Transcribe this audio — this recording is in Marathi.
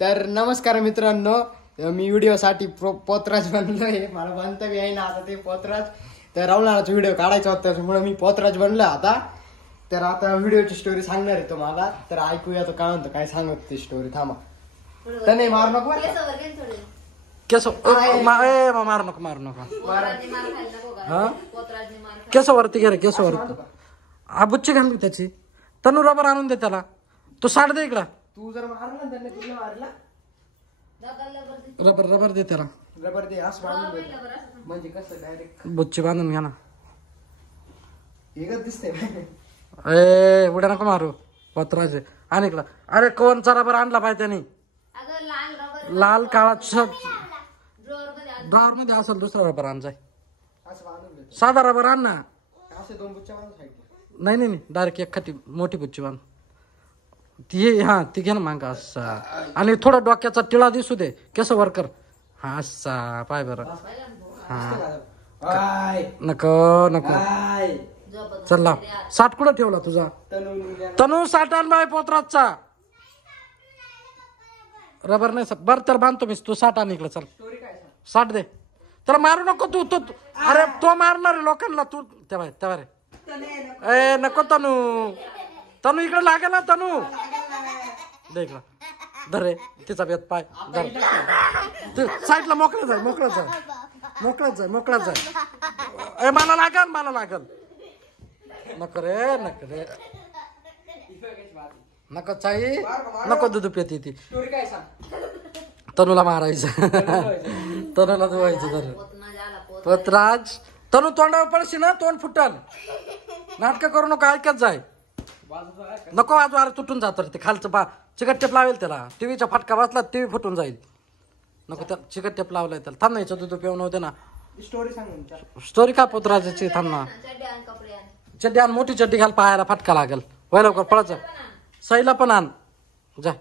तर नमस्कार मित्रांनो, मी व्हिडिओसाठी पोतराज बनलोय. मला बनता बी आहे ना आता ते पोतराज. तर राहुलाचा व्हिडिओ काढायचा होता त्यामुळे मी पोतराज बनलो आता. तर आता व्हिडिओची स्टोरी सांगणार आहे तुम्हाला. तर ऐकूया तो काय म्हणतो, काय सांगत ती स्टोरी. थांबा तर नाही मारू नको केस मारू नको केसावरती घे रे केसावरती. हा बुच्ची घाल त्याची. तनु रबर आणून दे त्याला. तो साड दे इकडं. तू जर मारला त्यांना तुला मारला रबर दे त्याला. रबर दे असं बांधून दे म्हणजे कसं डायरेक्ट बुच्ची बांधून घ्या ना. एकच दिसतंय. ए उड्या नको मारू पत्राचे. आणि इकडं. अरे कोणचा रबर आणला पाहिजे त्याने. लाल काळा ड्रॉवर मध्ये असेल दुसरा रबर आण जाय. असं बांधून दे. साधा रबर आण ना. असे दोन बुच्च्या बांधून साईडला. नाही डायरेक्ट एक खाती मोठी बुच्ची बांध. ती हा ती घे ना मांग असा. आणि थोडा डोक्याचा टिळा दिसू दे केस वर कर. हा असा पाय बरं. हा नको चल लाव. साठ कुठं ठेवला तुझा. तनु साठ आण बाय पोतराजचा. रबर नाही बर तर बांधतो मी. तू साठ आण इकडे चल. साठ दे त्याला. मारू नको तू. अरे तो मारणार लोकांना तू. तेव्हा रे. ए नको तनु इकडे लागेल ना. तनु दे इकडं. धर रे तिचा बेत पाय धर. तू साईडला मोकळत जाय. ए मला लागल. नको रे नको चाई नको दूध पेती ती. तनुला मारायचं. तनुला धुवायचं धर. पतराज तनु तोंडावर पडशी ना. तोंड फुटल. नाटक करू नको. ऐकत जाय. नको वाजू. अरे तुटून जात ते खालचं बा. चिकट टेप लावेल त्याला. टीव्हीचा फटका बसला टीव्ही फुटून जाईल. नको त्या चिकट टेप लावलाय त्याला. थांब ना. दूध पिऊन होते ना. स्टोरी का पोतराजाची. थांब ना. चड्डी आण. मोठी चड्डी घाल. पायाला फटका लागल. वय लवकर पळत जा. सईला पण आण जा.